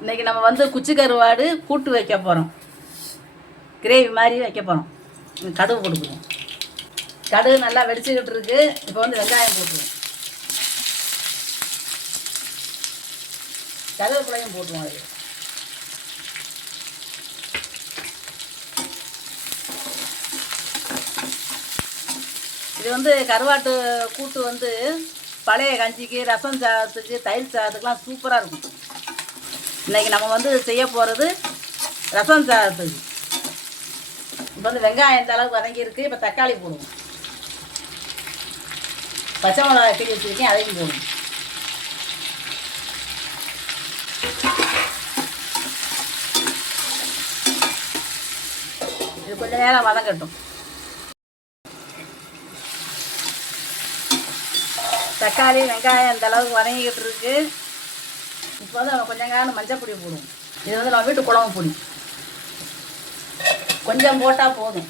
இன்னைக்கு நம்ம வந்து குச்சி கருவாடு கூட்டு வைக்க போகிறோம் கிரேவி மாதிரி வைக்க போகிறோம் கடுகு போட்டுக்குவோம். கடுகு நல்லா வெடிச்சுக்கிட்டு இருக்கு. இப்போ வந்து வெங்காயம் போட்டுருவோம் கருவேப்பிலையும் போட்டுருவோம் அது இது வந்து கருவாட்டு கூட்டு வந்து பழைய கஞ்சிக்கு ரசம் சாதத்துக்கு தயிர் சாதத்துக்குலாம் சூப்பராக இருக்கும். இன்னைக்கு நம்ம வந்து செய்ய போகிறது ரசம் சாதத்துக்கு இப்போ வந்து வெங்காயம் இந்த அளவுக்கு வதங்கியிருக்கு. இப்போ தக்காளி போடுவோம். பச்சை மிளகாய் கிளி வச்சுருக்கேன் அதையும் போடுவோம். இது கொஞ்சம் நேரம் வதங்கட்டும். தக்காளி வெங்காயம் இந்த அளவுக்கு வதங்கிக்கிட்டு இருக்குது இப்போ வந்து நம்ம கொஞ்சம் காணும் மஞ்சள் பொடி போடுவோம் இது வந்து நம்ம வீட்டு குழம்பு பொடி. கொஞ்சம் போட்டால் போதும்.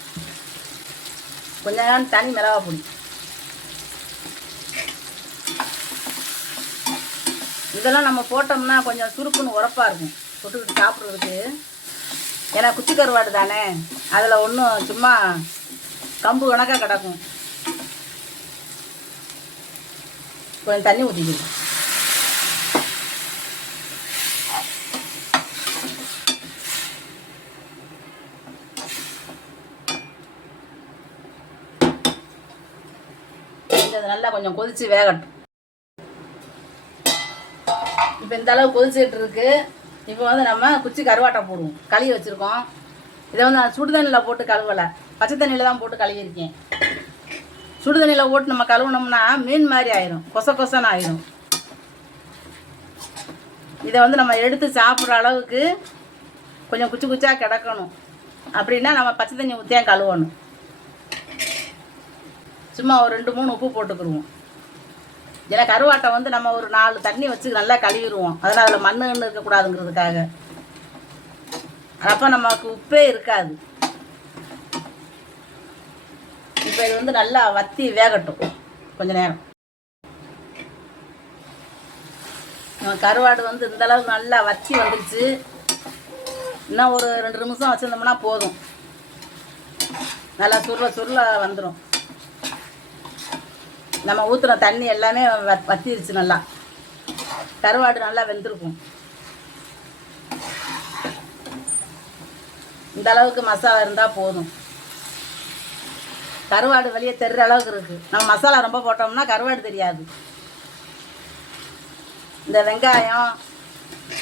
கொஞ்சம் காணும் தனி மிளகா பொடி. இதெல்லாம் நம்ம போட்டோம்னா கொஞ்சம் சுருக்குன்னு உரப்பாக இருக்கும். தொட்டுக்கிட்டு சாப்பிட்றதுக்கு. ஏன்னா குச்சி கருவாடு தானே. அதில் ஒன்றும் சும்மா கம்பு கணக்காக கிடக்கும். கொஞ்சம் தண்ணி ஊற்றிக்கணும் இது நல்லா கொஞ்சம் கொதிச்சு வேகட்டும். இப்போ இந்த அளவு கொதிச்சுட்டு இருக்கு. இப்போ வந்து நம்ம குச்சி கருவாட்டை போடுவோம். கழுவி வச்சுருக்கோம். இதை வந்து நான் சுடுதண்ணியில் போட்டு கழுவலை. பச்சை தண்ணியில் தான் போட்டு கழுவிருக்கேன் சுடுதண்ணியில் போட்டு நம்ம கழுவுனோம்னா மீன் மாதிரி ஆயிரும். கொச கொசன்னு ஆயிரும். இதை வந்து நம்ம எடுத்து சாப்பிட்ற அளவுக்கு கொஞ்சம் குச்சி குச்சா கிடக்கணும். அப்படின்னா நம்ம பச்சை தண்ணி ஊற்றியா கழுவணும். சும்மா ஒரு ரெண்டு மூணு உப்பு போட்டுக்கிடுவோம் ஏன்னா கருவாட்டை வந்து நம்ம ஒரு நாலு தண்ணி வச்சு நல்லா கழுவிடுவோம். அதனால் அதில் மண் கண்ணு இருக்கக்கூடாதுங்கிறதுக்காக. அப்போ நமக்கு உப்பே இருக்காது. இப்போ இது வந்து நல்லா வத்தி வேகட்டும். கொஞ்ச நேரம். நம்ம கருவாடு வந்து இந்த அளவுக்கு நல்லா வத்தி வந்துருச்சு. இன்னும் ஒரு ரெண்டு நிமிஷம் வச்சுருந்தோம்னா போதும். நல்லா சுருள சுருள வந்துடும் நம்ம ஊற்றுன தண்ணி எல்லாமே வ- வத்திருச்சு நல்லா. கருவாடு நல்லா வெந்திருக்கும். இந்த அளவுக்கு மசாலா இருந்தால் போதும். கருவாடு வெளியே தெரிகிற அளவுக்கு இருக்குது நம்ம மசாலா ரொம்ப போட்டோம்னா கருவாடு தெரியாது. இந்த வெங்காயம்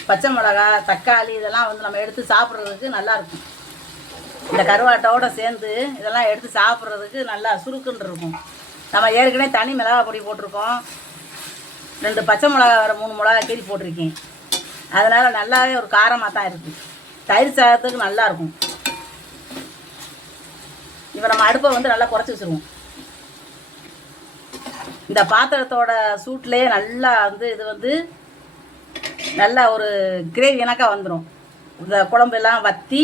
பச்சை மிளகா தக்காளி இதெல்லாம் வந்து நம்ம எடுத்து சாப்பிட்றதுக்கு நல்லாயிருக்கும் இந்த கருவாட்டோட சேர்ந்து இதெல்லாம் எடுத்து சாப்பிட்றதுக்கு நல்லா சுருக்குன்னு இருக்கும். நம்ம ஏற்கனவே தனி மிளகா பொடி போட்டிருக்கோம். ரெண்டு பச்சை மிளகா வேறு மூணு மிளகா கீரி போட்டிருக்கேன். அதனால் நல்லாவே ஒரு காரமாக தான் இருக்குது தயிர் சாதத்துக்கு நல்லா இருக்கும். இப்போ நம்ம அடுப்பை வந்து நல்லா குறைச்சி வச்சுருவோம். இந்த பாத்திரத்தோட சூட்லேயே நல்லா வந்து இது வந்து நல்லா ஒரு கிரேவி எனக்காக வந்துடும் இந்த குழம்பு எல்லாம் வற்றி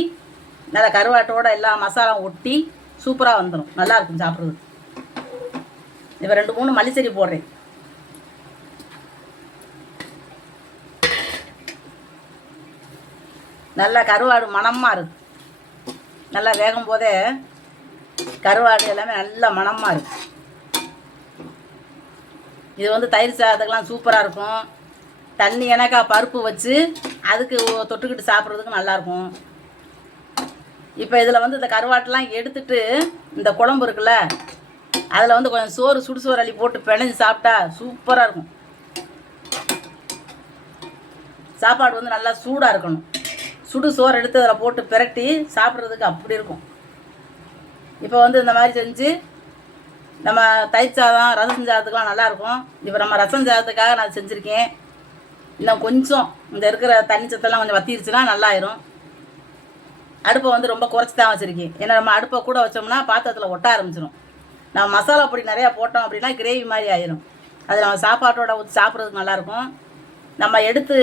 நல்லா கருவாட்டோட எல்லா மசாலா ஒட்டி சூப்பராக வந்துடும் நல்லா இருக்கும் சாப்பிட்றது இப்போ ரெண்டு மூணு மல்லிச்செடி போடுறேன். நல்லா கருவாடு மணமாக இருக்கு நல்லா வேகும் போதே கருவாடு எல்லாமே நல்லா மணமாக இருக்கு இது வந்து தயிர் சாதத்துக்கெல்லாம் சூப்பராக இருக்கும். தண்ணி எனக்கா பருப்பு வச்சு அதுக்கு தொட்டுக்கிட்டு சாப்பிட்றதுக்கு நல்லாயிருக்கும் இப்போ இதில் வந்து இந்த கருவாட்டெலாம் எடுத்துட்டு இந்த குழம்பு இருக்குல்ல அதில் வந்து கொஞ்சம் சோறு சுடுசோறு அள்ளி போட்டு பிணைஞ்சு சாப்பிட்டா சூப்பராக இருக்கும். சாப்பாடு வந்து நல்லா சூடாக இருக்கணும். சுடு சோறு எடுத்து அதில் போட்டு பிரட்டி சாப்பிட்றதுக்கு அப்படி இருக்கும். இப்போ வந்து இந்த மாதிரி செஞ்சு நம்ம தயிர் சாதம் ரசம் சாதத்துக்குலாம் நல்லாயிருக்கும் இப்போ நம்ம ரசம் சாதத்துக்காக நான் செஞ்சுருக்கேன். இன்னும் கொஞ்சம் இந்த இருக்கிற தண்ணி சத்தெல்லாம் கொஞ்சம் வத்திருச்சுன்னா நல்லாயிரும். அடுப்பை வந்து ரொம்ப குறைச்சி தான் வச்சுருக்கேன். ஏன்னா நம்ம அடுப்பை கூட வச்சோம்னா பாத்திரத்தில் ஒட்ட ஆரம்பிச்சிடும் நம்ம மசாலா பொடி நிறையா போட்டோம் அப்படின்னா கிரேவி மாதிரி ஆயிரும். அது நம்ம சாப்பாட்டோட ஊற்றி சாப்பிட்றதுக்கு நல்லாயிருக்கும். நம்ம எடுத்து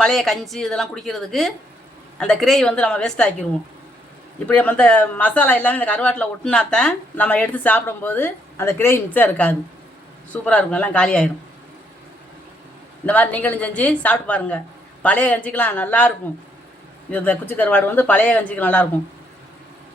பழைய கஞ்சி இதெல்லாம் குடிக்கிறதுக்கு அந்த கிரேவி வந்து நம்ம வேஸ்ட் ஆக்கிடுவோம் இப்படி நம்ம இந்த மசாலா எல்லாமே இந்த கருவாட்டில் ஒட்டினாத்தான் நம்ம எடுத்து சாப்பிடும்போது அந்த கிரேவி மிச்சம் இருக்காது. சூப்பராக இருக்கும் எல்லாம் காலியாயிரும் இந்த மாதிரி நீங்களும் செஞ்சு சாப்பிட்டு பாருங்கள் பழைய கஞ்சிக்கெலாம் நல்லாயிருக்கும் இந்த குச்சி கருவாடு வந்து பழைய கஞ்சிக்கு நல்லாயிருக்கும்